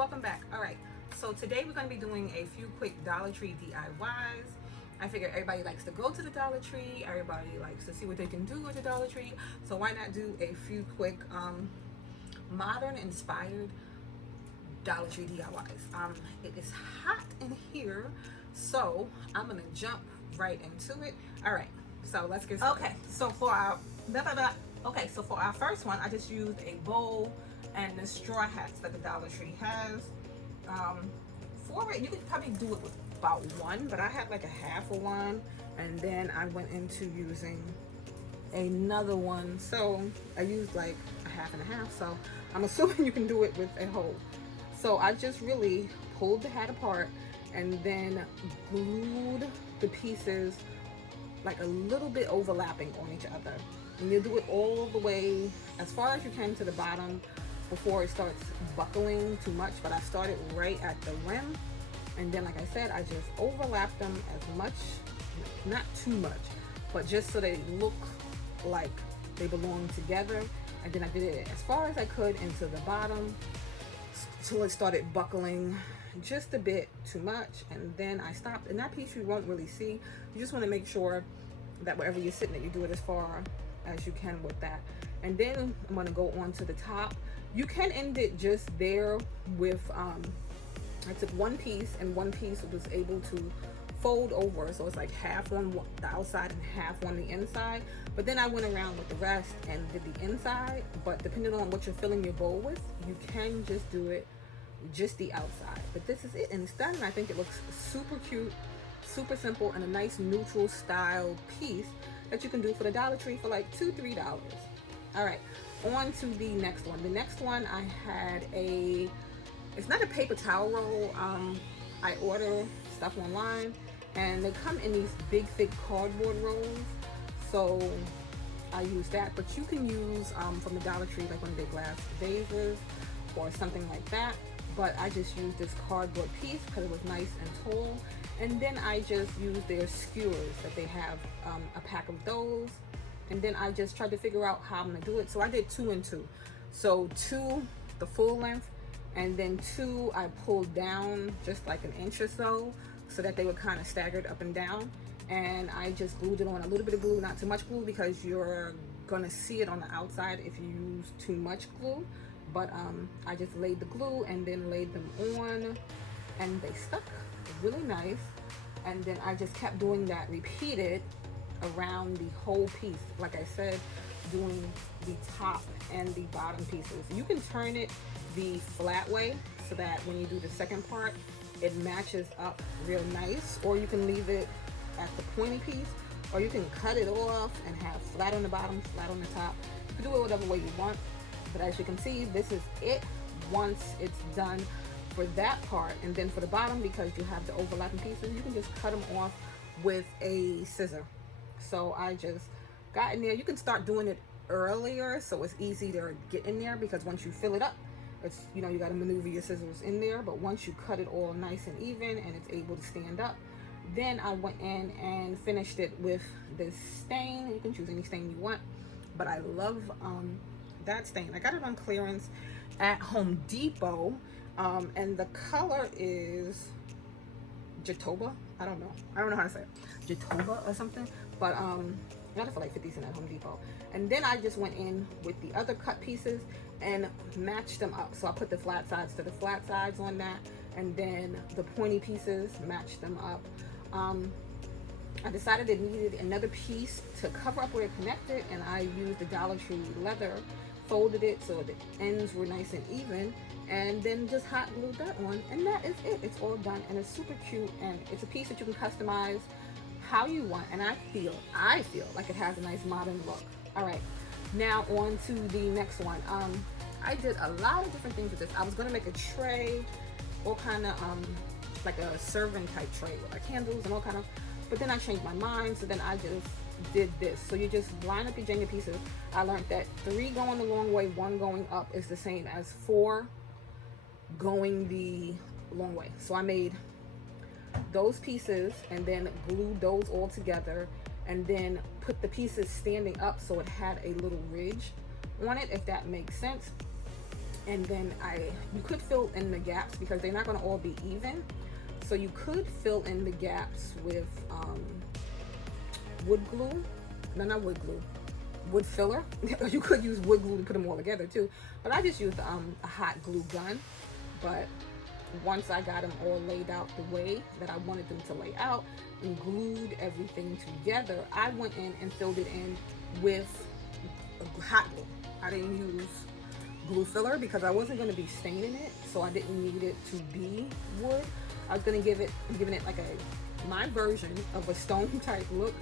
welcome back. All right, so today we're going to be doing a few quick Dollar Tree DIYs. I figure everybody likes to go to the Dollar Tree, everybody likes to see what they can do at the Dollar Tree, so why not do a few quick modern inspired Dollar Tree DIYs. It is hot in here, so I'm gonna jump right into it. All right, so let's get started. Okay, so for our first one, I just used a bowl and the straw hats that the Dollar Tree has. For it, you could probably do it with about one, but I had like a half of one, and then I went into using another one, so I used like a half and a half, so I'm assuming you can do it with a whole. So I just really pulled the hat apart and then glued the pieces like a little bit overlapping on each other, and you do it all the way as far as you can to the bottom before it starts buckling too much. But I started right at the rim, and then like I said, I just overlapped them as much, not too much, but just so they look like they belong together. And then I did it as far as I could into the bottom till it started buckling just a bit too much, and then I stopped. And that piece you won't really see. You just want to make sure that wherever you're sitting at, you do it as far as you can with that. And then I'm going to go on to the top. You can end it just there with I took one piece, and one piece was able to fold over, so it's like half on the outside and half on the inside. But then I went around with the rest and did the inside. But depending on what you're filling your bowl with, you can just do it just the outside. But this is it, and it's done. And I think it looks super cute, super simple, and a nice neutral style piece that you can do for the Dollar Tree for like $2-3. All right, on to the next one. The next one, I had it's not a paper towel roll. I order stuff online, and they come in these big thick cardboard rolls, so I use that. But you can use from the Dollar Tree, like one of their glass vases or something like that. But I just used this cardboard piece because it was nice and tall. And then I just used their skewers that they have, a pack of those. And then I just tried to figure out how I'm gonna do it. So I did 2 and 2. So 2 the full length, and then 2 I pulled down just like an inch or so that they were kind of staggered up and down. And I just glued it on, a little bit of glue, not too much glue, because you're gonna see it on the outside if you use too much glue. But I just laid the glue and then laid them on, and they stuck really nice. And then I just kept doing that, repeated around the whole piece. Like I said, doing the top and the bottom pieces. You can turn it the flat way so that when you do the second part, it matches up real nice, or you can leave it at the pointy piece, or you can cut it off and have flat on the bottom, flat on the top. You can do it whatever way you want. But as you can see, this is it once it's done for that part. And then for the bottom, because you have the overlapping pieces, you can just cut them off with a scissor. So I just got in there. You can start doing it earlier, so it's easy to get in there, because once you fill it up, it's, you know, you got to maneuver your scissors in there. But once you cut it all nice and even and it's able to stand up, then I went in and finished it with this stain. You can choose any stain you want, but I love that stain. I got it on clearance at Home Depot, and the color is Jatoba. I don't know how to say it, Jatoba or something, but I got it for like 50 cents at Home Depot. And then I just went in with the other cut pieces and matched them up. So I put the flat sides to the flat sides on that, and then the pointy pieces matched them up. I decided it needed another piece to cover up where it connected, and I used the Dollar Tree leather, folded it so the ends were nice and even, and then just hot glued that on, and that is it. It's all done, and it's super cute, and it's a piece that you can customize how you want, and I feel like it has a nice modern look. All right, now on to the next one. I did a lot of different things with this. I was gonna make a tray, all kind of like a serving type tray with like candles and all kind of, but then I changed my mind, so then I just did this. So you just line up your Jenga pieces. I learned that 3 going the long way, 1 going up is the same as 4 going the long way. So I made those pieces and then glued those all together, and then put the pieces standing up so it had a little ridge on it, if that makes sense. And then you could fill in the gaps because they're not going to all be even. So you could fill in the gaps with wood glue. No, not wood glue. Wood filler. You could use wood glue to put them all together too. But I just used a hot glue gun. But once I got them all laid out the way that I wanted them to lay out and glued everything together, I went in and filled it in with hot glue. I didn't use glue filler because I wasn't going to be staining it, so I didn't need it to be wood. I was going to giving it like my version of a stone type look.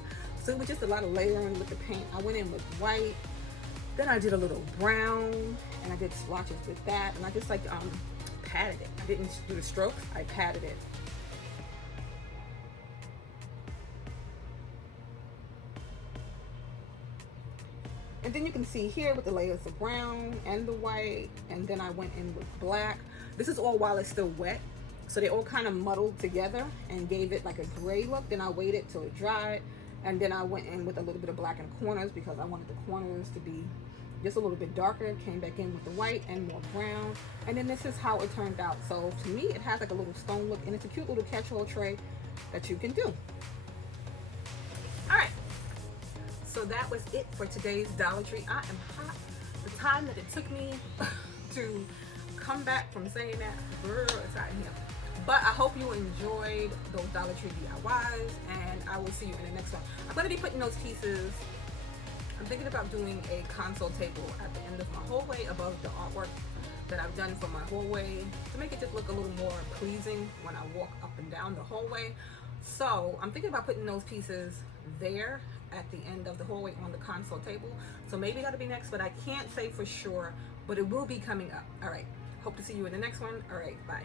So it was just a lot of layering with the paint. I went in with white, then I did a little brown, and I did splotches with that, and I just like patted it. I didn't do the strokes, I patted it. And then you can see here with the layers of brown and the white, and then I went in with black. This is all while it's still wet, so they all kind of muddled together and gave it like a gray look. Then I waited till it dried, and then I went in with a little bit of black in the corners because I wanted the corners to be just a little bit darker. Came back in with the white and more brown, and then this is how it turned out. So to me, it has like a little stone look, and it's a cute little catch-all tray that you can do. All right, so that was it for today's Dollar Tree. I am hot. The time that it took me to come back from saying that, girl, it's hot in here. But I hope you enjoyed those Dollar Tree DIYs, and I will see you in the next one. I'm going to be putting those pieces. I'm thinking about doing a console table at the end of my hallway above the artwork that I've done for my hallway to make it just look a little more pleasing when I walk up and down the hallway. So I'm thinking about putting those pieces there at the end of the hallway on the console table. So maybe that'll be next, but I can't say for sure, but it will be coming up. All right. Hope to see you in the next one. All right. Bye.